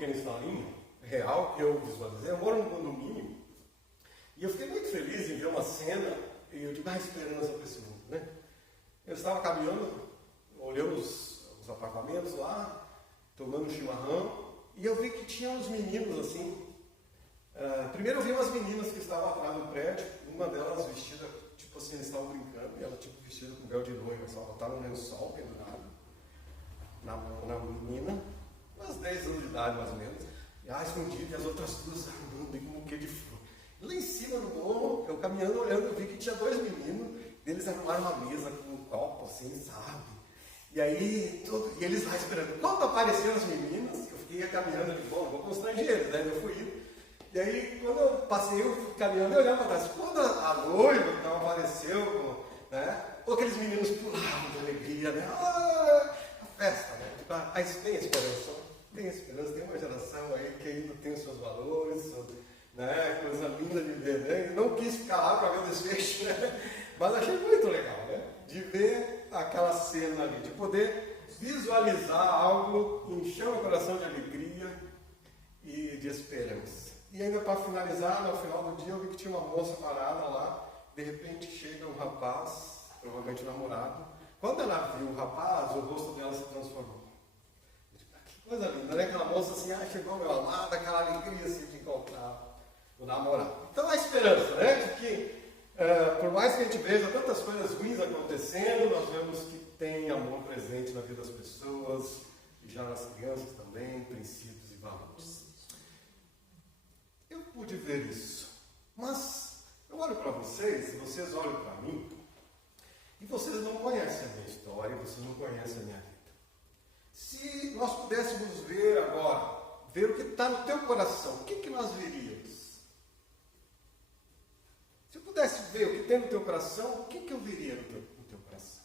pequena historinha real que eu visualizei. Eu moro num condomínio e eu fiquei muito feliz em ver uma cena e eu digo, esperança para esse mundo, né? Eu estava caminhando, olhando os apartamentos lá, tomando um chimarrão, e eu vi que tinha uns meninos assim. Primeiro eu vi umas meninas que estavam atrás do prédio, uma delas vestida, tipo assim, eles estavam brincando, e ela tipo vestida com véu de noiva, só botaram um lençol pendurado na menina, umas 10 anos de idade mais ou menos, e escondido, e as outras duas armando com um buquê de flor. Lá em cima do morro, eu caminhando, olhando, eu vi que tinha 2 meninos, eles arrumaram uma mesa com um copo assim, sabe? E aí, e eles lá esperando. Quando apareceram as meninas, eu fiquei caminhando, de bom, vou constranger eles, né? Eu fui indo. E aí, quando eu passei, eu fui caminhando e olhando para trás. Quando a noiva então apareceu, né? Aqueles meninos pulavam de alegria, né? A festa, né? Mas tem esperança, tem uma geração aí que ainda tem os seus valores, né? Coisa linda de ver, né? Eu não quis ficar lá para ver o desfecho, né? Mas achei muito legal, né? De ver aquela cena ali, de poder visualizar algo que encheu o coração de alegria e de esperança. E ainda para finalizar, no final do dia eu vi que tinha uma moça parada lá, de repente chega um rapaz, provavelmente namorado. Quando ela viu o rapaz, o rosto dela se transformou. Que coisa linda, né? Aquela moça assim, chegou meu amado, aquela alegria assim, de encontrar o namorado. Então a esperança, né? De que por mais que a gente veja tantas coisas ruins acontecendo, nós vemos que tem amor presente na vida das pessoas, e já nas crianças também, princípios e valores. Eu pude ver isso, mas eu olho para vocês, e vocês olham para mim, e vocês não conhecem a minha história, vocês não conhecem a minha vida. Se nós pudéssemos ver agora, ver o que está no teu coração, o que nós veríamos? Se eu pudesse ver o que tem no teu coração, o que eu veria no teu coração?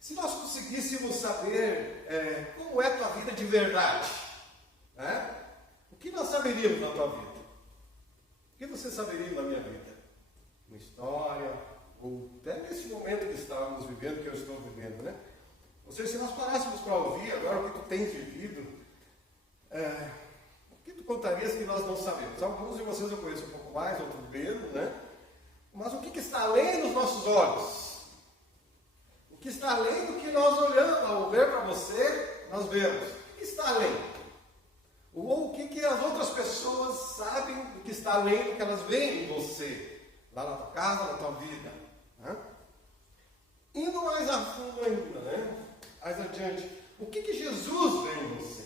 Se nós conseguíssemos saber como é a tua vida de verdade, né? O que nós saberíamos da tua vida? O que você saberia da minha vida? Uma história, ou até nesse momento que estávamos vivendo, que eu estou vivendo, né? Ou seja, se nós parássemos para ouvir agora o que tu tens vivido, o que tu contarias que nós não sabemos? Alguns de vocês eu conheço um pouco mais, outros menos, né? Mas o que está além dos nossos olhos? O que está além do que nós olhamos, ao ver para você, nós vemos? O que está além? Ou o que as outras pessoas sabem do que está além do que elas veem em você, lá na tua casa, na tua vida? Né? Indo mais a fundo ainda, né? Mais adiante, o que Jesus vê em você?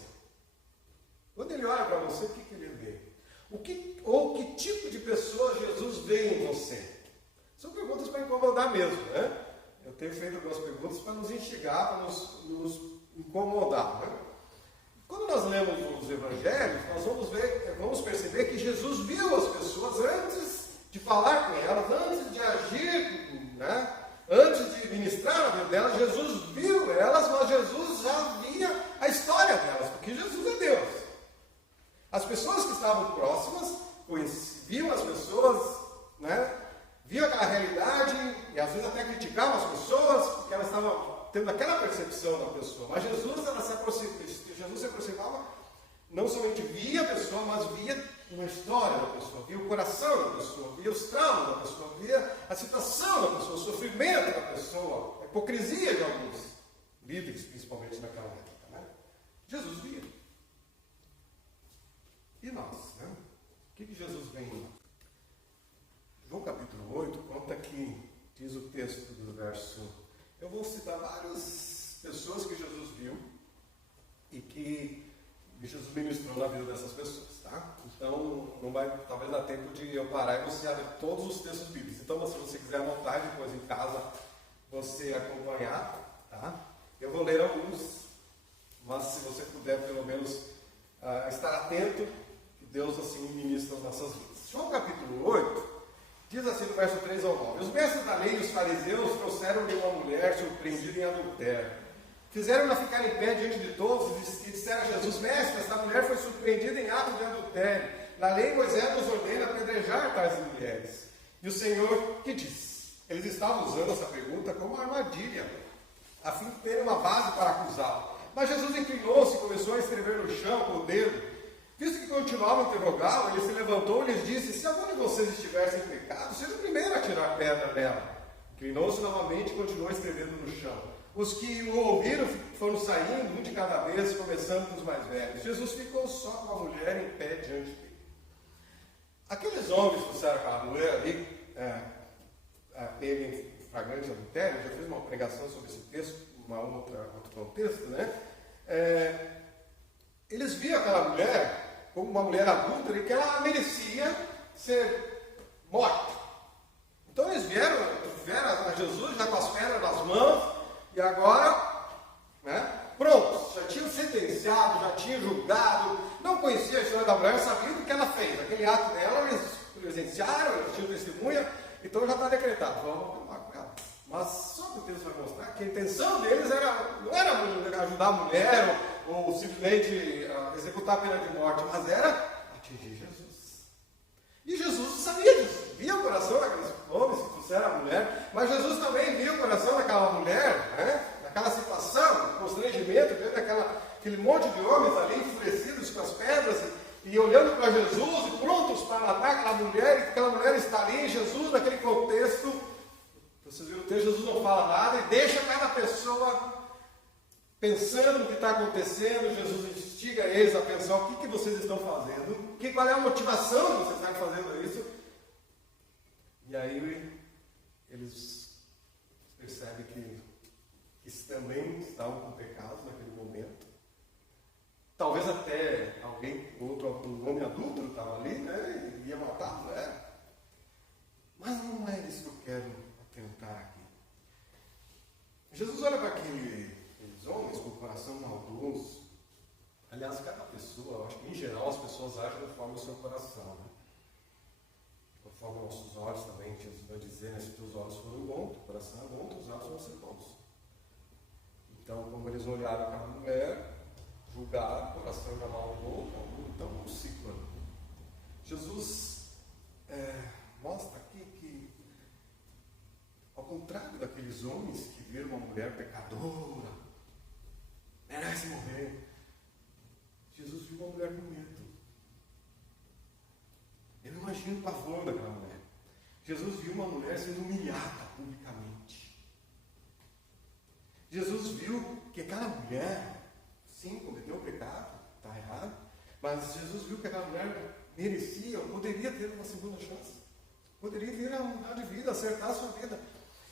Quando ele olha para você, o que ele vê? Ou que tipo de pessoa Jesus vê em você? São perguntas para incomodar mesmo, né? Eu tenho feito algumas perguntas para nos instigar, para nos incomodar, né? Quando nós lemos os evangelhos, nós vamos perceber que Jesus viu as pessoas antes de falar com elas, antes de agir, né? Antes de ministrar a vida delas, Jesus viu elas, mas Jesus já via a história delas, porque Jesus é Deus. As pessoas que estavam próximas viam as pessoas, né? Viam aquela realidade e às vezes até criticavam as pessoas porque elas estavam tendo aquela percepção da pessoa. Mas Jesus se aproximava, não somente via a pessoa, mas via uma história da pessoa, via o coração da pessoa, via os traumas da pessoa, via a situação da pessoa, o sofrimento da pessoa, a hipocrisia de alguns líderes, principalmente naquela época. Né? Jesus via. E nós? Né? O que Jesus vê em nós? João capítulo 8 conta que, diz o texto do verso, eu vou citar várias pessoas que Jesus viu e que Jesus ministrou na vida dessas pessoas, tá? Então, não vai, talvez dar tempo de eu parar e você abrir todos os textos bíblicos. Então, se você quiser anotar depois em casa, você acompanhar, tá? Eu vou ler alguns, mas se você puder pelo menos estar atento, que Deus assim ministra as nossas vidas. João capítulo 8, diz assim no verso 3 ao 9, os mestres da lei e os fariseus trouxeram-lhe uma mulher surpreendida em adultério. Fizeram-na ficar em pé diante de todos e disseram a Jesus, mestre, esta mulher foi surpreendida em ato de adultério. Na lei Moisés nos ordena apedrejar tais mulheres. E o Senhor, que diz? Eles estavam usando essa pergunta como uma armadilha, a fim de terem uma base para acusá-lo. Mas Jesus inclinou-se e começou a escrever no chão com o dedo. continuavam a interrogá-lo, ele se levantou e lhes disse: se algum de vocês estivesse em pecado, seja o primeiro a tirar a pedra dela. Inclinou-se novamente e continuou escrevendo no chão. Os que o ouviram foram saindo, um de cada vez, começando dos mais velhos. Jesus ficou só com a mulher em pé diante dele. Aqueles homens que trouxeram aquela mulher ali, ele em flagrante adultério, já fiz uma pregação sobre esse texto, outro contexto, né? Eles viam aquela mulher como uma mulher adulta e que ela merecia ser morta. Então eles vieram a Jesus já com as pedras nas mãos e agora, né, prontos, já tinham sentenciado, já tinham julgado, não conhecia a história da mulher, sabia do que ela fez. Aquele ato dela, eles presenciaram, eles tinham testemunha, então já está decretado, vamos acabar com ela. Mas só que o texto vai mostrar que a intenção deles não era ajudar a mulher ou simplesmente executar a pena de morte, mas era atingir Jesus. E Jesus sabia disso, via o coração daqueles homens que trouxeram a mulher, mas Jesus também via o coração daquela mulher, né? Naquela situação, constrangimento, vendo aquele monte de homens ali enfurecidos com as pedras e olhando para Jesus e prontos para matar aquela mulher, e aquela mulher está ali, Jesus naquele contexto. Vocês viram o texto, Jesus não fala nada e deixa cada pessoa pensando no que está acontecendo. Jesus instiga eles a pensar o que vocês estão fazendo, qual é a motivação de vocês estarem fazendo isso. E aí eles percebem que também estavam com pecados naquele momento. Talvez até um homem adulto estava ali, né, e ia matar a mulher. Mas não é isso que eu quero atentar aqui. Jesus olha para aqueles homens com o coração maldoso. Aliás, cada pessoa, eu acho que em geral as pessoas agem conforme o seu coração, né? Conforme os nossos olhos também, Jesus vai dizer, né, se teus olhos forem bons, o coração é bom, teus olhos vão ser bons. Então, como eles olharam aquela mulher, julgaram, o coração já maldoso, então um ciclo. Jesus mostra aqui que, ao contrário daqueles homens que viram uma mulher pecadora, merece morrer, Jesus viu uma mulher com medo. Eu imagino o pavor daquela mulher. Jesus viu uma mulher sendo humilhada publicamente. Jesus viu que aquela mulher, sim, cometeu o pecado, está errado, mas Jesus viu que aquela mulher merecia, poderia ter uma segunda chance, poderia vir a mudar de vida, acertar a sua vida.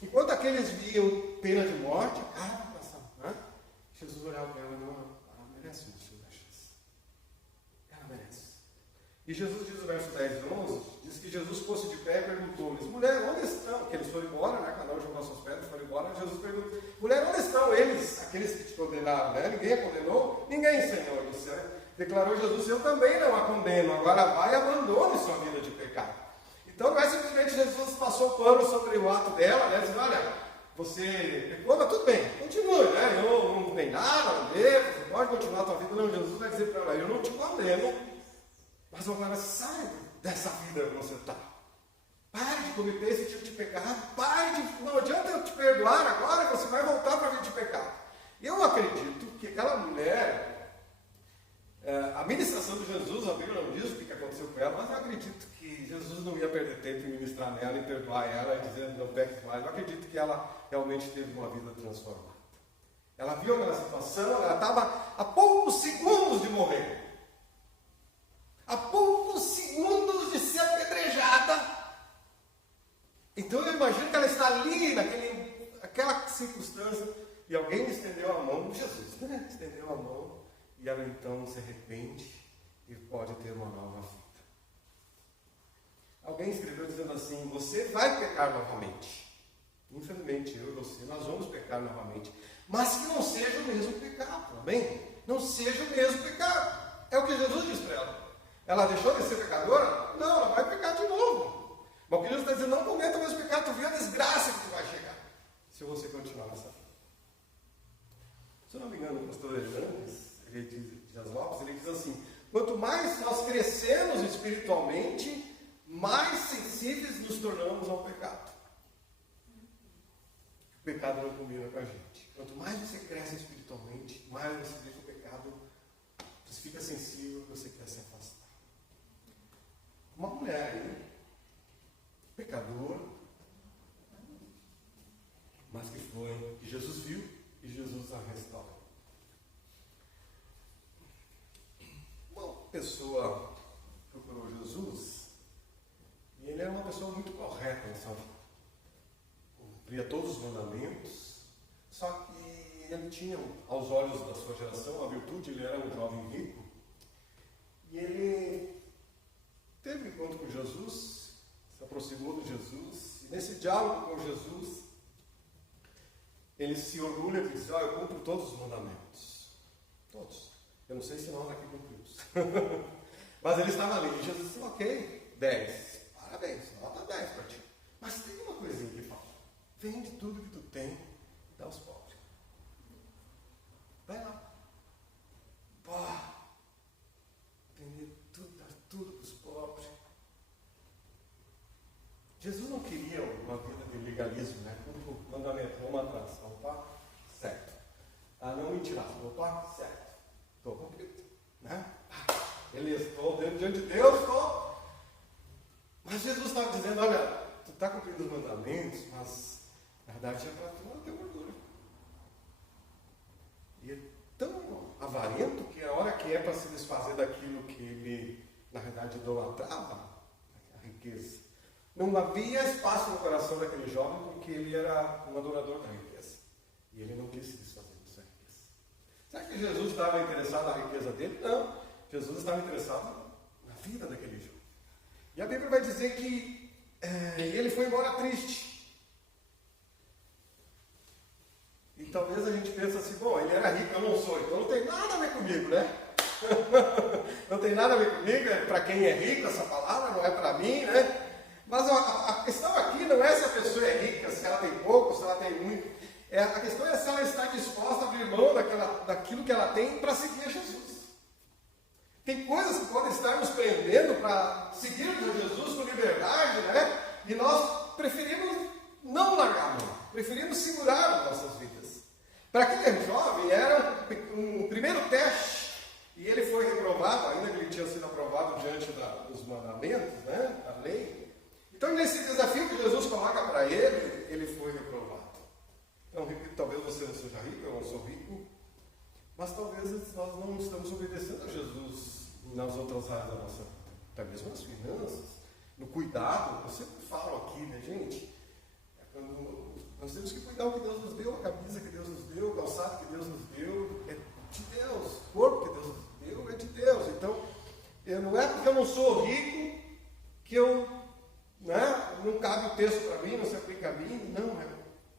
Enquanto aqueles viam pena de morte, né? Jesus olhava para ela e não, ela merece uma segunda chance. Ela merece. E Jesus diz no verso 10 e 11, diz que Jesus pôs-se de pé e perguntou-lhes: mulher, onde estão? Que eles foram embora, né? Cada um jogou as suas pedras e foram embora. Jesus perguntou: mulher, onde estão eles, aqueles que te condenaram? Né? Ninguém a condenou? Ninguém, Senhor, disse. Declarou Jesus: eu também não a condeno. Agora vai e abandone sua vida de pecado. Então não é simplesmente Jesus passou o pano sobre o ato dela, né? Dizendo: olha, você pecou, mas tudo bem, continue, né? Eu não tenho nada a ver, você pode continuar a tua vida. Não, Jesus vai dizer para ela: eu não te condeno, mas agora sai dessa vida que você está. Pare de cometer esse tipo de pecado. Não adianta eu te perdoar agora, você vai voltar para a vida de pecado. Eu acredito que aquela mulher, a ministração de Jesus, a Bíblia não diz o que aconteceu com ela, mas eu acredito que Jesus não ia perder tempo em ministrar nela e perdoar ela e dizendo não peques mais. Eu acredito que ela realmente teve uma vida transformada. Ela viu aquela situação, ela estava a poucos segundos de morrer. A poucos segundos de ser apedrejada. Então eu imagino que ela está ali, naquela circunstância, e alguém lhe estendeu a mão, Jesus, né? Estendeu a mão, e ela então se arrepende e pode ter uma nova vida. Alguém escreveu dizendo assim: você vai pecar novamente. Infelizmente, eu e você, nós vamos pecar novamente. Mas que não seja o mesmo pecado, amém? Não seja o mesmo pecado. É o que Jesus diz para ela. Ela deixou de ser pecadora? Não, ela vai pecar de novo. Mas o que Jesus está dizendo: não cometa o mesmo pecado, tu vê a desgraça que tu vai chegar se você continuar nessa vida. Se eu não me engano, o pastor Hernandes, Dias Lopes, ele diz assim: quanto mais nós crescemos espiritualmente, mais sensíveis nos tornamos ao pecado. O pecado não combina com a gente. Quanto mais você cresce espiritualmente, mais você vê que o pecado, você fica sensível, você quer se afastar. pecador, mas que Jesus viu e Jesus a restaurou. Uma pessoa procurou Jesus e ele era uma pessoa muito correta, sabe? Cumpria todos os mandamentos, só que ele tinha, aos olhos da sua geração, a virtude. Ele era um jovem rico e ele teve um encontro com Jesus, se aproximou de Jesus, e nesse diálogo com Jesus ele se orgulha de dizer: eu cumpro todos os mandamentos, todos. Eu não sei se nós aqui cumprimos mas ele estava ali e Jesus disse: ok, 10, parabéns, nota 10 para ti, mas tem uma coisinha que falta: vende tudo que tu tem e dá aos pobres. Vai lá. Vender tudo, dar tudo para os pobres. Jesus não queria uma vida de legalismo, né? Como mandamento, vamos atrás. Opa, certo. Não mentirar. Opa, certo. Estou cumprido. Né? Beleza, estou diante de Deus, estou. Mas Jesus estava dizendo: olha, tu está cumprindo os mandamentos, mas na verdade é para tu não ter orgulho. E é tão avarento que a hora que é para se desfazer daquilo que ele, na verdade, idolatrava, a riqueza, não havia espaço no coração daquele jovem, porque ele era um adorador da riqueza. E ele não quis se desfazer dessa riqueza. Será que Jesus estava interessado na riqueza dele? Não. Jesus estava interessado na vida daquele jovem. E a Bíblia vai dizer que ele foi embora triste. E talvez a gente pense assim: bom, ele era rico, eu não sou, então não tem nada a ver comigo, né? Não tem nada a ver comigo, é para quem é rico essa palavra, não é para mim, né? Mas a questão aqui não é se a pessoa é rica, se ela tem pouco, se ela tem muito. A questão é se ela está disposta a abrir mão daquilo que ela tem para seguir a Jesus. Tem coisas que podem estar nos prendendo para seguirmos a Jesus com liberdade, né? E nós preferimos não largar a mão, preferimos segurar as nossas vidas. Para aquele jovem era um primeiro teste, e ele foi reprovado, ainda que ele tinha sido aprovado diante dos mandamentos, né? Da lei. Então, nesse desafio que Jesus coloca para ele, ele foi reprovado. Então, talvez você não seja rico, eu não sou rico, mas talvez nós não estamos obedecendo a Jesus nas outras áreas da nossa vida, até mesmo nas finanças, no cuidado. Eu sempre falo aqui, né, gente? Nós temos que cuidar do que Deus nos deu, a camisa que Deus nos deu, o calçado que Deus nos deu, é de Deus. O corpo que Deus nos deu é de Deus. Então, não é porque eu não sou rico que não cabe o texto para mim, não se aplica a mim. Não, é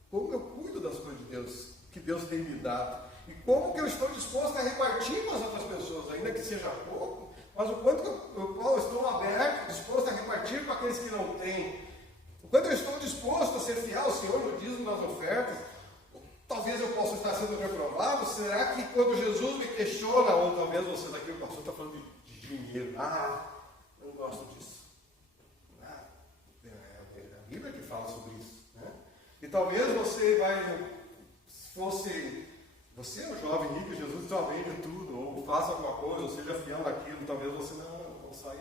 como eu cuido das coisas de Deus, que Deus tem me dado. E como que eu estou disposto a repartir com as outras pessoas, ainda que seja pouco, mas o quanto eu estou aberto, disposto a repartir com aqueles que não têm. Quando eu estou disposto a ser fiel ao Senhor no dízimo, nas ofertas, talvez eu possa estar sendo reprovado. Será que quando Jesus me questiona, ou talvez você daqui, o pastor está falando de dinheiro, não gosto disso. É a Bíblia que fala sobre isso, né? E talvez você você é um jovem rico, Jesus só vende tudo, ou faça alguma coisa, ou seja fiel naquilo, talvez você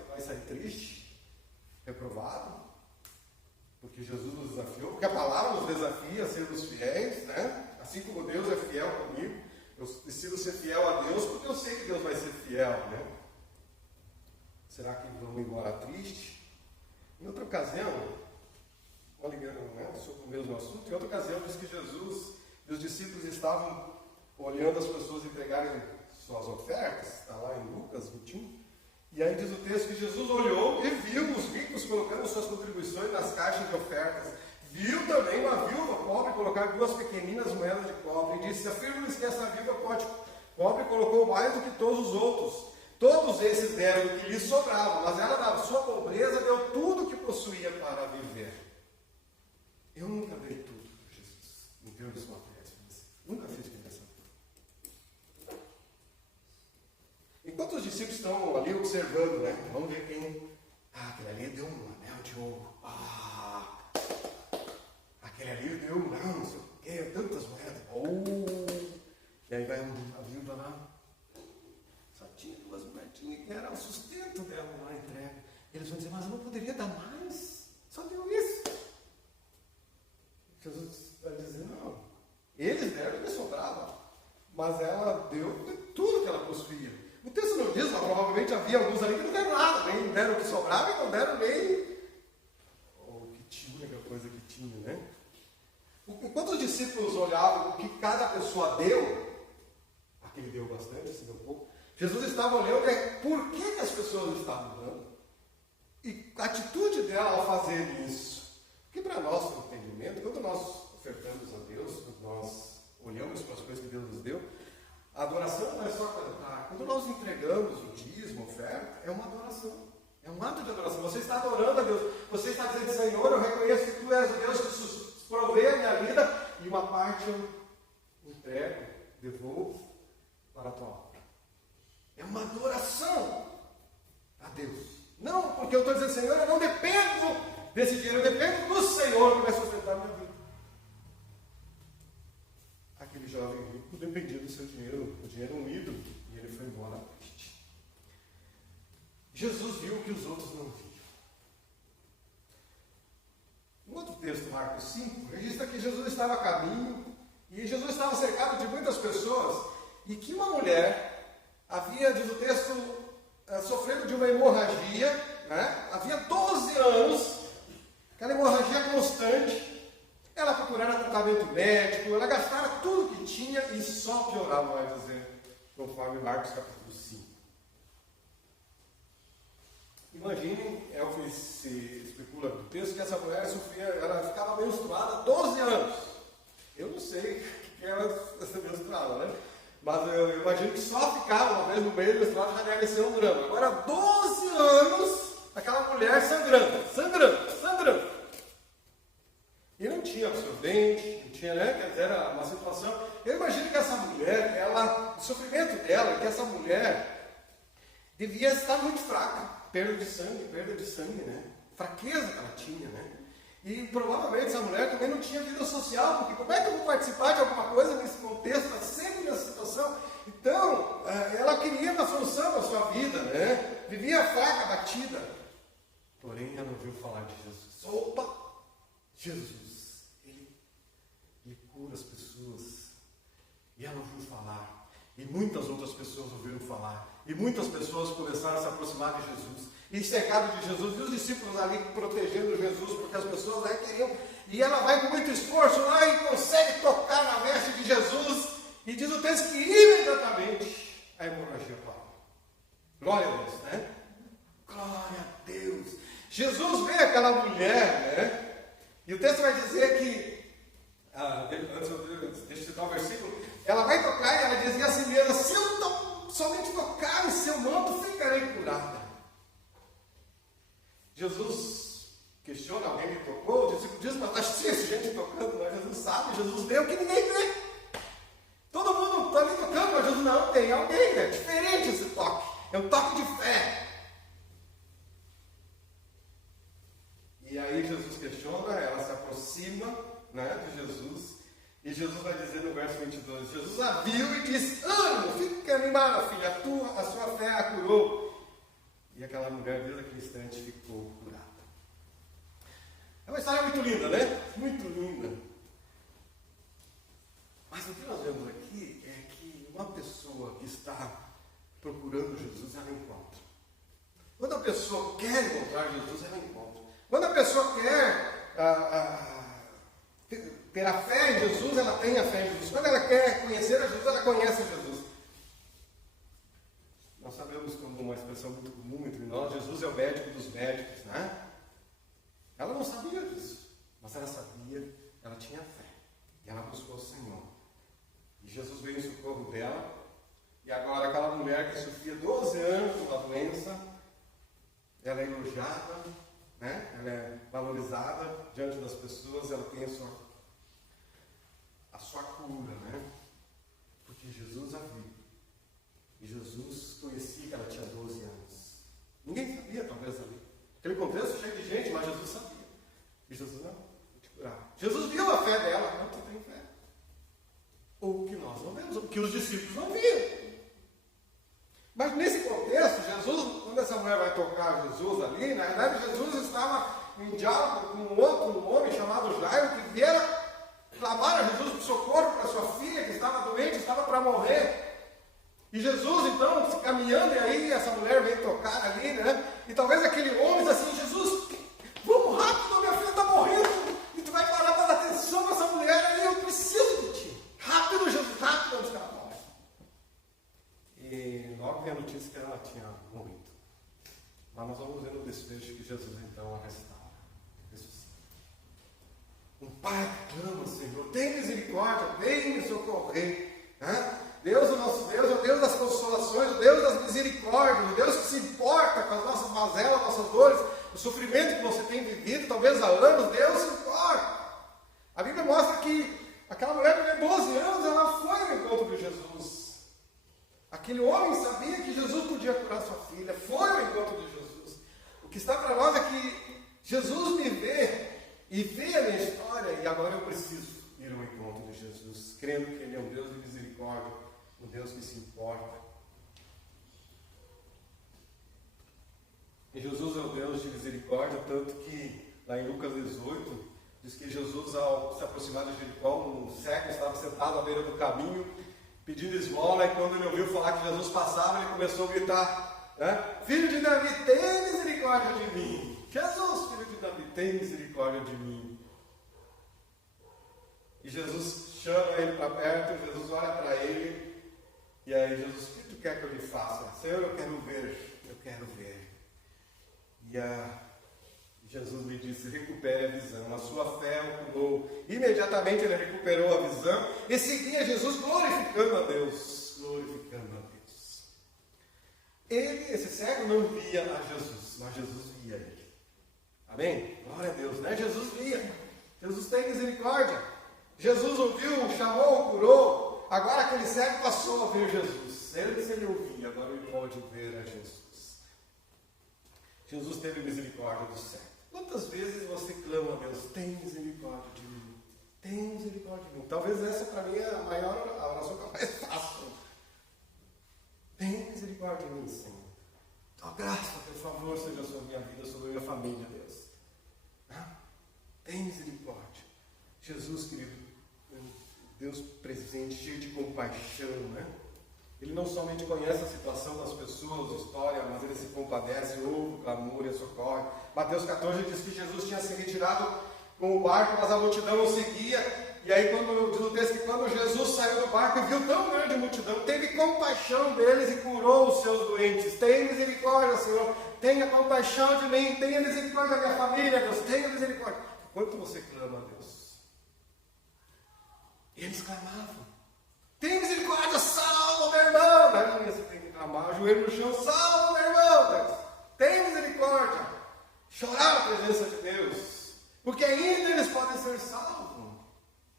vai sair triste, reprovado. Porque Jesus nos desafiou, porque a palavra nos desafia a sermos fiéis, né? Assim como Deus é fiel comigo, eu decido ser fiel a Deus porque eu sei que Deus vai ser fiel, né? Será que vamos embora triste? Em outra ocasião, sobre o mesmo assunto, em outra ocasião diz que Jesus e os discípulos estavam olhando as pessoas entregarem suas ofertas, está lá em Lucas 21. E aí diz o texto que Jesus olhou e viu os ricos colocando suas contribuições nas caixas de ofertas. Viu também uma viúva pobre colocar 2 pequeninas moedas de cobre. E disse: afirmo-lhes que essa viúva pobre colocou mais do que todos os outros. Todos esses deram o que lhes sobrava, mas ela, na sua pobreza, deu tudo o que possuía para viver. Eu nunca dei tudo para Jesus, em termos materiais. Nunca fiz o que pensava. Enquanto os discípulos estão ali observando, né? Vamos ver quem. Aquele ali deu um anel de ouro. Aquele ali deu não sei o que, tantas moedas. E aí vai a viúva lá. Só tinha 2 moedinhas que era o sustento dela na entrega. Eles vão dizer: mas eu não poderia dar mais? Só deu isso. mas ela deu tudo que ela possuía. O texto não diz, mas provavelmente havia alguns ali que não deram nada, nem deram o que sobrava e não deram nem o que tinha, a coisa que tinha, né? Enquanto os discípulos olhavam o que cada pessoa deu, aquele deu bastante, esse deu pouco, Jesus estava olhando por que as pessoas estavam dando e a atitude dela ao fazer isso. Porque para nosso entendimento, quando nós ofertamos a Deus, quando nós olhamos para as coisas que Deus nos deu, a adoração não é só cantar. Quando nós entregamos o dízimo, a oferta, é uma adoração. É um ato de adoração. Você está adorando a Deus. Você está dizendo, Senhor, eu reconheço que Tu és o Deus que provê a minha vida e uma parte eu entrego, devolvo para a Tua obra. É uma adoração a Deus. Não porque eu estou dizendo, Senhor, eu não dependo desse dinheiro, eu dependo do Senhor que vai sustentar a minha vida. Aquele jovem rico dependia do seu dinheiro, o dinheiro unido, e ele foi embora à noite. Jesus viu o que os outros não viam. Um outro texto, Marcos 5, registra que Jesus estava a caminho, e Jesus estava cercado de muitas pessoas, e que uma mulher havia, diz o texto, sofrendo de uma hemorragia, né? Havia 12 anos, aquela hemorragia constante. Ela procurara tratamento médico, ela gastara tudo que tinha e só piorava, vai dizer, conforme Marcos capítulo 5. Imaginem, é o que se especula no texto, que essa mulher sofria, ela ficava menstruada há 12 anos. Eu não sei o que ela menstruada, né? Mas eu imagino que só ficar uma vez no meio menstruada já deve ser um drama. Agora, 12 anos, aquela mulher sangrando. E não tinha absorvente, não tinha, né? Quer dizer, era uma situação. Eu imagino que essa mulher, o sofrimento dela, que essa mulher devia estar muito fraca. Perda de sangue, né? Fraqueza que ela tinha, né? E provavelmente essa mulher também não tinha vida social, porque como é que eu vou participar de alguma coisa nesse contexto, está sempre nessa situação? Então, ela queria uma solução na sua vida, né? Vivia fraca, abatida. Porém, ela ouviu falar de Jesus. Opa! Jesus, ele cura as pessoas. E ela ouviu falar. E muitas outras pessoas ouviram falar. E muitas pessoas começaram a se aproximar de Jesus. E cercado de Jesus. E os discípulos ali protegendo Jesus, porque as pessoas lá queriam. E ela vai com muito esforço lá e consegue tocar na veste de Jesus. E diz o texto que imediatamente a hemorragia parou. Glória a Deus, né? Glória a Deus. Jesus vê aquela mulher, né? E o texto vai dizer que, deixa eu citar o versículo, ela vai tocar e ela dizia assim mesmo, se eu somente tocar em seu manto, ficarei curada. Jesus questiona alguém que tocou, o discípulo diz, mas está cheio de gente tocando, mas Jesus sabe, Jesus vê o que ninguém vê. Todo mundo está ali tocando, mas Jesus não, tem alguém, é diferente esse toque, é um toque de fé. E aí Jesus questiona, ela se aproxima, né, de Jesus, e Jesus vai dizer no verso 22, Jesus a viu e disse, ânimo, fica animada, filha, a sua fé a curou. E aquela mulher, desde aquele instante, ficou curada. É uma história muito linda, né? Muito linda. Mas o que nós vemos aqui é que uma pessoa que está procurando Jesus, ela encontra. Quando a pessoa quer encontrar Jesus, ela encontra. Quando a pessoa quer ter a fé em Jesus, ela tem a fé em Jesus. Quando ela quer conhecer a Jesus, ela conhece a Jesus. Nós sabemos, como uma expressão muito comum entre nós, Jesus é o médico dos médicos, né? Ela não sabia disso, mas ela sabia, ela tinha fé. E ela buscou o Senhor. E Jesus veio em socorro dela. E agora aquela mulher que sofria 12 anos com uma doença, ela é elogiada, né? Ela é valorizada diante das pessoas, ela tem a sua cura, né? Porque Jesus a viu. E Jesus conhecia que ela tinha 12 anos. Ninguém sabia, talvez, ali. Aquele contexto cheio de gente, mas Jesus sabia. E Jesus não, vou te curar. Jesus viu a fé dela, não, tu tem fé. Ou que nós não vemos, o que os discípulos não viram. Mas nesse contexto, Jesus, quando essa mulher vai tocar Jesus ali, na verdade Jesus estava em diálogo com um outro homem chamado Jairo, que viera clamaram a Jesus por socorro para sua filha, que estava doente, estava para morrer. E Jesus, então, caminhando, e aí essa mulher vem tocar ali, né? E talvez aquele homem diz assim: Jesus, vamos rápido, minha filha está morrendo, e tu vai parar para dar atenção para essa mulher aí, eu preciso de ti. Rápido, Jesus, rápido, antes que ela morre. E logo vem a notícia que ela tinha morrido. Mas nós vamos ver no desfecho que Jesus, então, a restaura, ressuscita. Um pai que clama: Senhor, tem misericórdia, vem me socorrer. Deus, o nosso Deus, é o Deus das consolações, o Deus das misericórdias, o Deus que se importa com as nossas mazelas, nossas dores, o sofrimento que você tem vivido, talvez há anos. Deus se importa. A Bíblia mostra que aquela mulher que tem 12 anos, ela foi ao encontro de Jesus. Aquele homem sabia que Jesus podia curar sua filha, foi ao encontro de Jesus. O que está para nós é que Jesus me vê e vê a minha história, e agora eu preciso ir ao encontro de Jesus, crendo que Ele é um Deus de misericórdia, um Deus que se importa. E Jesus é o Deus de misericórdia, tanto que lá em Lucas 18, diz que Jesus, ao se aproximar de Jericó, um cego estava sentado à beira do caminho, pedindo esmola, e quando ele ouviu falar que Jesus passava, ele começou a gritar, Filho de Davi, tem misericórdia de mim. Jesus, filho de Davi, tem misericórdia de mim. E Jesus chama ele para perto, Jesus olha para ele, e aí Jesus: o que tu quer que eu lhe faça? Senhor, eu quero ver, eu quero ver. E Jesus lhe disse: recupere a visão, a sua fé o curou. Imediatamente ele recuperou a visão e seguia Jesus glorificando a Deus, glorificando a Deus. Ele, esse cego, não via a Jesus, mas Jesus via ele. Amém? Glória a Deus, né? Jesus via. Jesus tem misericórdia. Jesus ouviu, chamou, curou. Agora aquele cego passou a ver Jesus. Antes ele ouvia, agora ele pode ver a Jesus. Jesus teve misericórdia do cego. Quantas vezes você clama a Deus: tem misericórdia de mim, tem misericórdia de mim? Talvez essa para mim é a maior, a oração que eu mais faço. Tem misericórdia de mim, Senhor. Tua graça, por favor, seja sobre a minha vida, sobre a minha família, Deus. Tem misericórdia. Jesus, querido, Deus presente, cheio de compaixão, né? Ele não somente conhece a situação das pessoas, a história, mas ele se compadece, ouve o clamor e socorre. Mateus 14 diz que Jesus tinha se retirado com o barco, mas a multidão o seguia. E aí diz o texto que quando Jesus saiu do barco e viu tão grande multidão, teve compaixão deles e curou os seus doentes. Tenha misericórdia, Senhor, tenha compaixão de mim, tenha misericórdia da minha família, Deus, tenha misericórdia. Quanto você clama a Deus? Eles clamavam: tem misericórdia, salva meu irmão. Daí você tem que clamar, joelho no chão: salva meu irmão, Deus. Tem misericórdia. Chorar a presença de Deus, porque ainda eles podem ser salvos.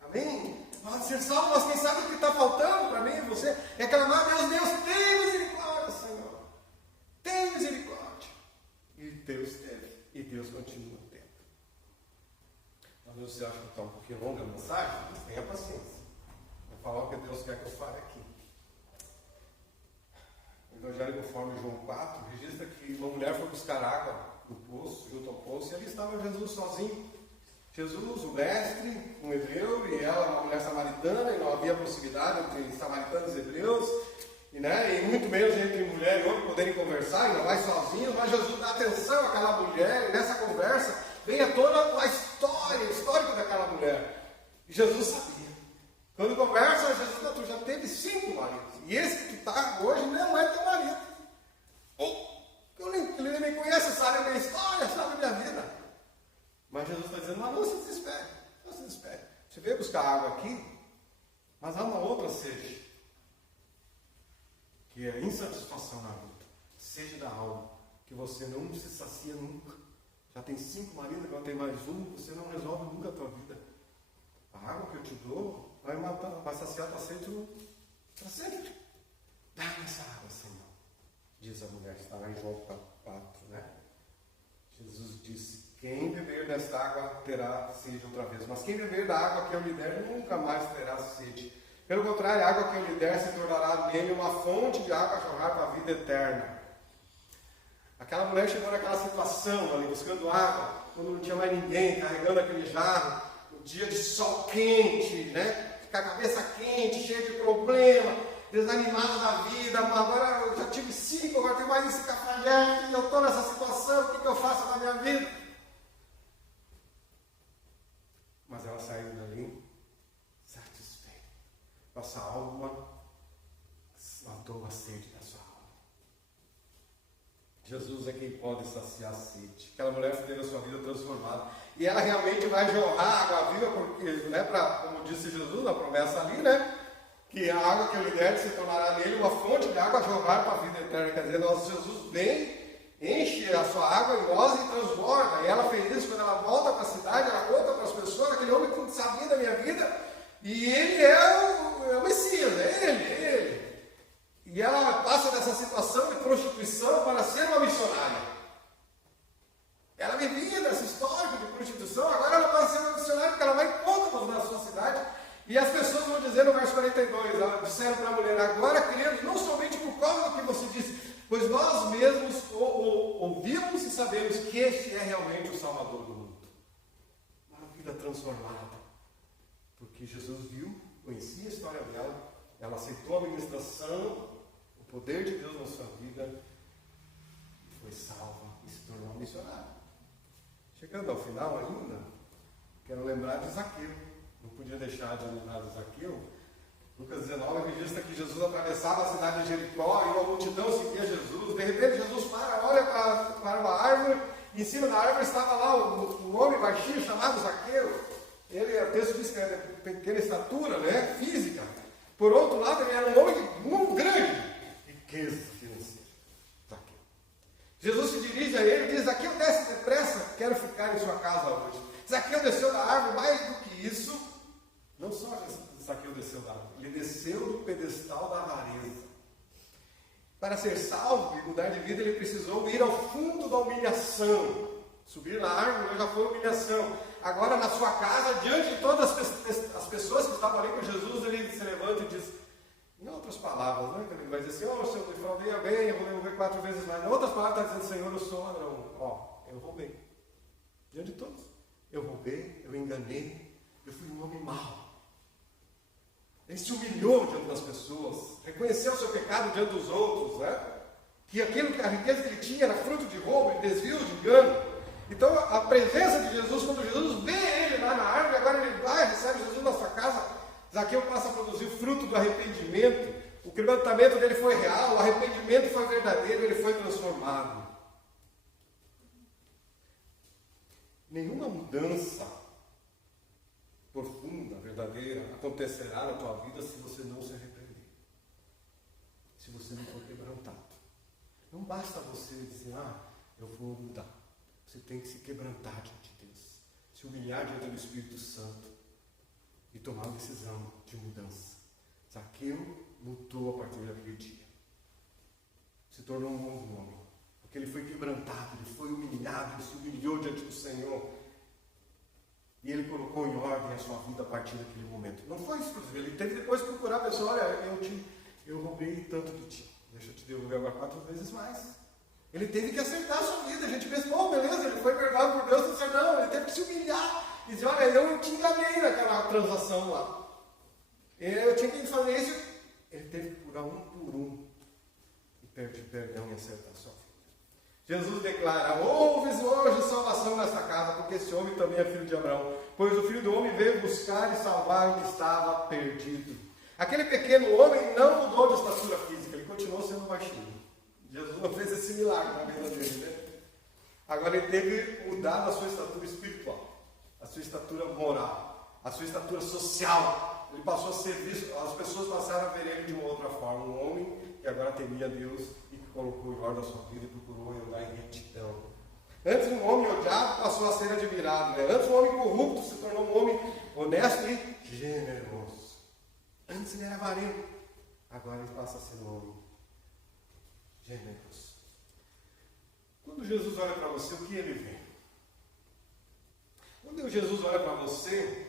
Amém? Pode ser salvo, mas quem sabe o que está faltando para mim e você é clamar a Deus: Deus, tem misericórdia, Senhor. Tem misericórdia. E Deus teve, e Deus continua tendo. Talvez você ache que está um pouquinho longa a mensagem, mas tenha paciência. Vou falar o que Deus quer que eu fale aqui. O Evangelho conforme João 4 registra que uma mulher foi buscar água no poço, junto ao poço, e ali estava Jesus sozinho. Jesus, o mestre, um hebreu, e ela, uma mulher samaritana, e não havia proximidade entre samaritanos e hebreus, e muito menos entre mulher e homem poderem conversar, ainda mais sozinhos, mas Jesus dá atenção àquela mulher, e nessa conversa vem a toda a história, o histórico daquela mulher. E Jesus sabia. Quando conversa, Jesus tu já teve 5 maridos, e esse que está hoje não é teu marido. Ele nem me conhece, sabe a minha história, sabe a minha vida. Mas Jesus está dizendo: mas não se desespere, não se desespere. Você veio buscar água aqui, mas há uma outra sede, que é a insatisfação na vida, sede da alma, que você não se sacia nunca. Já tem 5 maridos, agora tem mais um, você não resolve nunca a tua vida. A água que eu te dou vai matar, vai saciar a tua sede para sempre. Dá-me essa água, Senhor, diz a mulher, está lá em João 4, né? Jesus disse: quem beber desta água terá sede outra vez, mas quem beber da água que eu lhe der nunca mais terá sede. Pelo contrário, a água que eu lhe der se tornará nele uma fonte de água a jorrar para a vida eterna. Aquela mulher chegou naquela situação ali, buscando água, quando não tinha mais ninguém, carregando aquele jarro, dia de sol quente, né? Com a cabeça quente, cheio de problema, desanimado da vida, agora eu já tive 5, agora tenho mais esse cafajeste, eu estou nessa situação, o que eu faço na minha vida? Mas ela saiu dali satisfeita. Nossa alma matou a sede da sua alma. Jesus é quem pode saciar a sede. Aquela mulher teve a sua vida transformada. E ela realmente vai jorrar água viva, porque, né, como disse Jesus na promessa ali, né? Que a água que ele der se tornará nele uma fonte de água a jorrar para a vida eterna. Quer dizer, nosso Jesus vem, enche a sua água em nós e transborda. E ela fez isso quando ela volta para a cidade, ela conta para as pessoas, aquele homem que sabia da minha vida, e ele é o Messias, é ele. E ela passa dessa situação de prostituição para ser uma missionária. Ela vivia nessa história de prostituição, agora ela passa a ser uma missionária porque ela vai em conta na sua cidade. E as pessoas vão dizer no verso 42, disseram para a mulher, agora queremos, não somente por causa do que você disse, pois nós mesmos ouvimos e sabemos que este é realmente o Salvador do mundo. Uma vida transformada. Porque Jesus viu, conhecia a história dela, ela aceitou a ministração, o poder de Deus na sua vida, foi salva e se tornou missionária. Chegando ao final ainda, quero lembrar de Zaqueu. Não podia deixar de lembrar de Zaqueu. Lucas 19 registra que Jesus atravessava a cidade de Jericó e uma multidão seguia Jesus. De repente Jesus olha para uma árvore, e em cima da árvore estava lá um homem baixinho chamado Zaqueu. Ele, o texto diz que era de pequena estatura, né, física. Por outro lado, ele era um homem muito grande, riqueza financeira. Zaqueu. Jesus se dirige a ele e diz, Zaqueu, desce depressa, quero ficar em sua casa hoje. Zaqueu desceu da árvore, mais do que isso, não só Zaqueu desceu da árvore, ele desceu do pedestal da avareza. Para ser salvo e mudar de vida, ele precisou ir ao fundo da humilhação. Subir na árvore já foi humilhação. Agora, na sua casa, diante de todas as pessoas que estavam ali com Jesus, ele se levanta e diz, em outras palavras, né? Ele vai dizer assim, se eu defraudei bem, eu vou devolver 4 vezes mais. Em outras palavras, está dizendo, Senhor, eu sou ladrão. Eu roubei. Diante de todos. Eu roubei, eu enganei, eu fui um homem mau. Ele se humilhou diante das pessoas, reconheceu o seu pecado diante dos outros, né? Que a riqueza que ele tinha era fruto de roubo, de desvio, de engano. Então, a presença de Jesus, quando Jesus vê ele lá na árvore, agora ele vai, recebe Jesus na sua casa, Zaqueu passa a produzir o fruto do arrependimento. O quebrantamento dele foi real, o arrependimento foi verdadeiro, ele foi transformado. Nenhuma mudança profunda, verdadeira, acontecerá na tua vida se você não se arrepender. Se você não for quebrantado. Não basta você dizer, eu vou mudar. Você tem que se quebrantar diante de Deus. Se humilhar diante do Espírito Santo. E tomar uma decisão de mudança. Zaqueu mudou a partir daquele dia. Se tornou um novo homem. Porque ele foi quebrantado, ele foi humilhado, ele se humilhou diante do Senhor. E ele colocou em ordem a sua vida a partir daquele momento. Não foi exclusivo, ele teve depois que procurar a pessoa, olha, eu roubei tanto de ti. Deixa eu te devolver agora 4 vezes mais. Ele teve que acertar a sua vida. A gente pensa, beleza, ele foi perdoado por Deus, não, ele teve que se humilhar. E dizer, olha, eu te enganei naquela transação lá. Eu tinha que fazer isso. Ele teve que curar um por um. E pedir perdão e acertar a sua vida. Jesus declara, ouves hoje salvação nesta casa, porque esse homem também é filho de Abraão. Pois o Filho do Homem veio buscar e salvar o que estava perdido. Aquele pequeno homem não mudou de estatura física, ele continuou sendo baixinho. Jesus não fez esse milagre na vida dele, né? Agora ele teve mudado a sua estatura espiritual, a sua estatura moral, a sua estatura social. Ele passou a ser visto, as pessoas passaram a ver ele de uma outra forma. Um homem que agora temia Deus e que colocou em ordem a sua vida e procurou andar em retidão. Antes um homem odiado passou a ser admirado, né? Antes um homem corrupto se tornou um homem honesto e generoso. Antes ele era avarento, agora ele passa a ser um homem generoso. Quando Jesus olha para você, o que ele vê? Quando Jesus olha para você,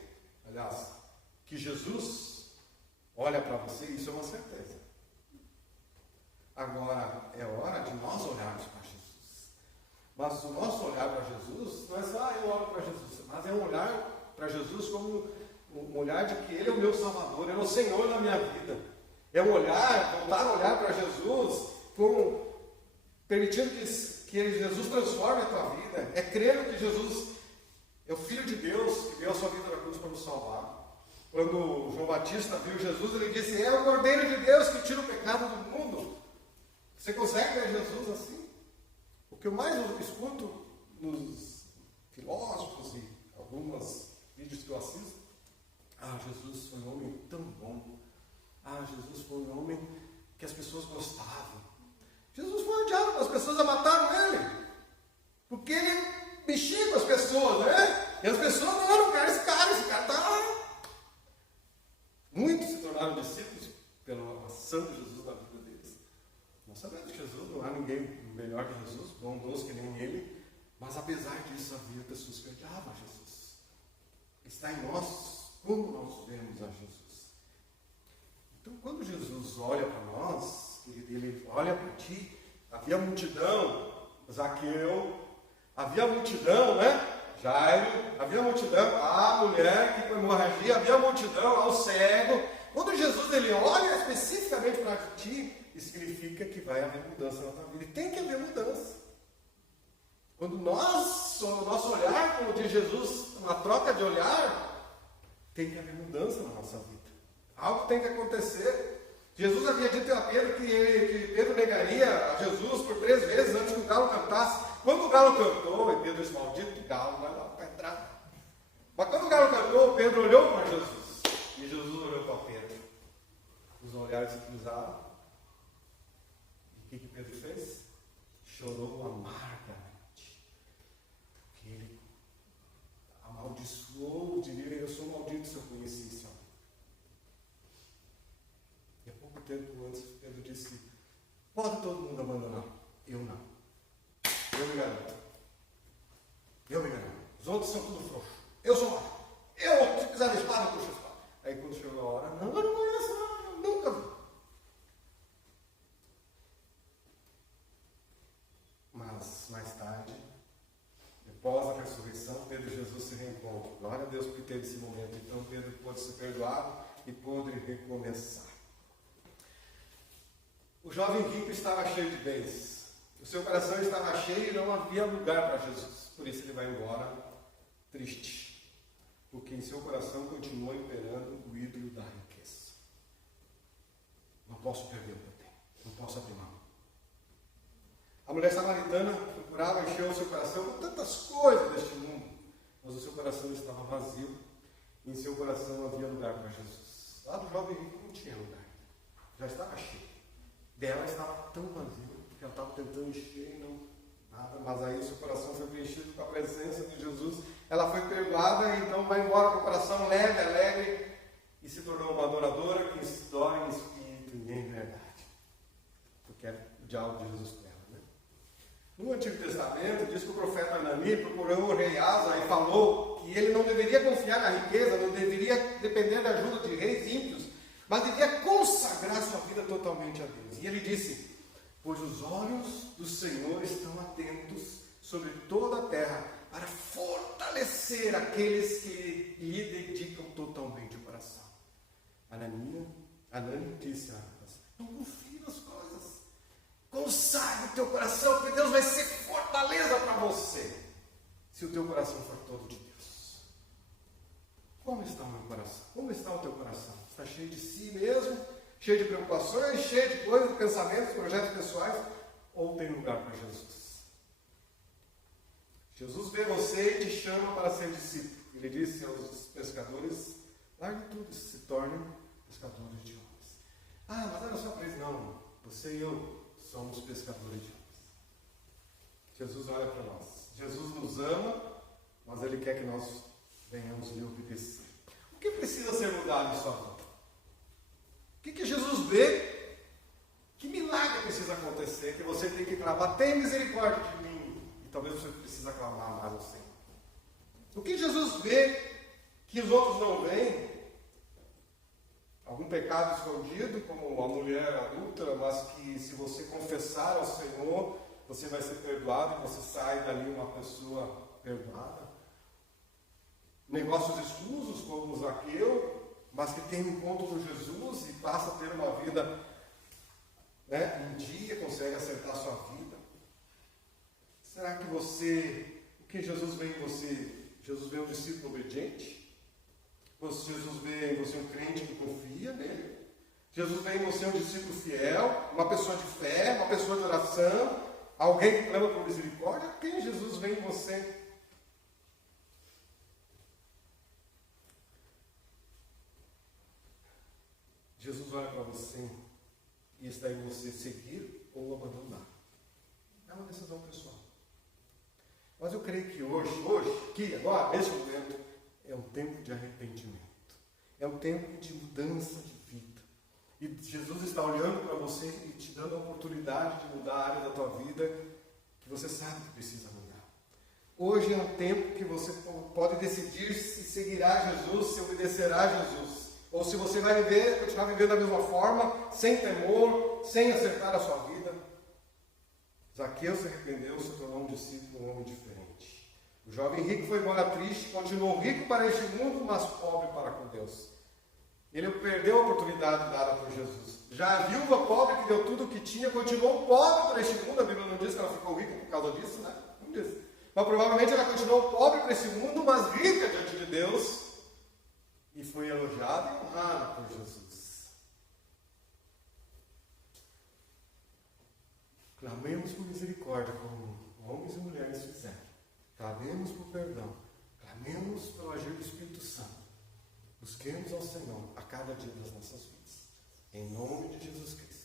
aliás, que Jesus olha para você, isso é uma certeza. Agora, é hora de nós olharmos para Jesus. Mas o nosso olhar para Jesus não é só eu olho para Jesus, mas é um olhar para Jesus como um olhar de que Ele é o meu Salvador, Ele é o Senhor da minha vida. É um olhar, voltar a olhar para Jesus, como permitindo que Jesus transforme a tua vida. É crendo que Jesus é o Filho de Deus, que deu a sua vida na cruz para nos salvar. Quando João Batista viu Jesus, ele disse: é o Cordeiro de Deus que tira o pecado do mundo. Você consegue ver Jesus assim? O que eu mais escuto nos filósofos e alguns vídeos que eu assisto: Jesus foi um homem tão bom. Jesus foi um homem que as pessoas gostavam. Jesus foi odiado, as pessoas mataram ele. Porque ele mexia com as pessoas, né? E as pessoas não eram, esse cara está... Muitos se tornaram discípulos pela ação de Jesus na vida deles. Nós sabemos que Jesus, não há ninguém melhor que Jesus, bondoso que nem ele, mas apesar disso havia pessoas que odiavam Jesus. Está em nós como nós vemos a Jesus. Então, quando Jesus olha para nós, ele olha para ti, havia multidão, Zaqueu, havia multidão, né? Jairo, havia multidão, a mulher que com hemorragia, havia multidão, ao cego. Quando Jesus ele olha especificamente para ti, significa que vai haver mudança na tua vida. E tem que haver mudança. Quando o nosso olhar, como diz Jesus, uma troca de olhar, tem que haver mudança na nossa vida. Algo tem que acontecer. Jesus havia dito a Pedro que Pedro negaria a Jesus por 3 vezes antes que o galo cantasse. Quando o galo cantou, e Pedro disse: maldito galo, vai lá para entrar. Mas quando o galo cantou, Pedro olhou para Jesus. E Jesus olhou para Pedro. Os olhares se cruzaram. E o que Pedro fez? Chorou amargamente. Porque ele amaldiçoou, diria: eu sou maldito se eu conheci esse homem. E há pouco tempo antes, Pedro disse: pode todo mundo abandonar, eu não. Eu me garanto. Eu me garanto. Os outros são tudo frouxos. Eu sou mais. Se quiser a espada, eu puxo a espada. Aí quando chegou a hora, não, eu não conheço, não, nunca vi. Mas mais tarde, após a ressurreição, Pedro e Jesus se reencontram. Glória a Deus porque teve esse momento. Então Pedro pôde ser perdoado e pôde recomeçar. O jovem rico estava cheio de bens. O seu coração estava cheio e não havia lugar para Jesus. Por isso ele vai embora triste. Porque em seu coração continua imperando o ídolo da riqueza. Não posso perder o que eu tenho. Não posso abrir mão. A mulher samaritana procurava encher o seu coração com tantas coisas deste mundo. Mas o seu coração estava vazio. E em seu coração havia lugar para Jesus. Lá do jovem rico não tinha lugar. Já estava cheio. Dela estava tão vazio. Que ela estava tentando encher e não nada, mas aí o seu coração foi preenchido com a presença de Jesus. Ela foi perdoada e então vai embora com o coração leve, alegre, e se tornou uma adoradora que adora em espírito e em verdade. Porque é o diálogo de Jesus com ela, né? No Antigo Testamento diz que o profeta Anani procurou o rei Asa e falou que ele não deveria confiar na riqueza, não deveria depender da ajuda de reis ímpios, mas devia consagrar sua vida totalmente a Deus. E ele disse: pois os olhos do Senhor estão atentos sobre toda a terra para fortalecer aqueles que lhe dedicam totalmente o coração. Anani disse a Asa: não confie nas coisas. Consagre o teu coração, porque Deus vai ser fortaleza para você, se o teu coração for todo de Deus. Como está o meu coração? Como está o teu coração? Está cheio de si mesmo? Cheio de preocupações, cheio de coisas, pensamentos, projetos pessoais, ou tem lugar para Jesus? Jesus vê você e te chama para ser discípulo. Ele disse aos pescadores: largue tudo e se tornem pescadores de homens. Mas era só para eles. Não, você e eu somos pescadores de homens. Jesus olha para nós. Jesus nos ama, mas Ele quer que nós venhamos lhe obedecer. O que precisa ser mudado em sua vida? O que Jesus vê? Que milagre precisa acontecer? Que você tem que clamar: tem misericórdia de mim. E talvez você precisa clamar mais ao Senhor. O que Jesus vê que os outros não veem? Algum pecado escondido, como a mulher adulta, mas que se você confessar ao Senhor, você vai ser perdoado e você sai dali uma pessoa perdoada. negócios escusos, como o Zaqueu, mas que tem um encontro com Jesus e passa a ter uma vida, um dia consegue acertar a sua vida. Será que o que Jesus vê em você? Jesus vê um discípulo obediente? Jesus vê em você um crente que confia nele? Jesus vê em você um discípulo fiel, uma pessoa de fé, uma pessoa de oração, alguém que clama por misericórdia? Quem Jesus vê em você? Jesus olha para você e está em você seguir ou abandonar. É uma decisão pessoal. Mas eu creio que hoje, aqui, agora, nesse momento, é um tempo de arrependimento. É um tempo de mudança de vida. E Jesus está olhando para você e te dando a oportunidade de mudar a área da tua vida que você sabe que precisa mudar. Hoje é um tempo que você pode decidir se seguirá Jesus, se obedecerá a Jesus. Ou se você vai continuar vivendo da mesma forma, sem temor, sem acertar a sua vida. Zaqueu se arrependeu, se tornou um discípulo, um homem diferente. O jovem rico foi embora triste, continuou rico para este mundo, mas pobre para com Deus. Ele perdeu a oportunidade dada por Jesus. Já a viúva pobre que deu tudo o que tinha, continuou pobre para este mundo. A Bíblia não diz que ela ficou rica por causa disso, né? Não diz. Mas provavelmente ela continuou pobre para este mundo, mas rica diante de Deus. E foi elogiada e honrada por Jesus. Clamemos por misericórdia, como homens e mulheres fizeram. Clamemos por perdão. Clamemos pelo agir do Espírito Santo. Busquemos ao Senhor a cada dia das nossas vidas. Em nome de Jesus Cristo.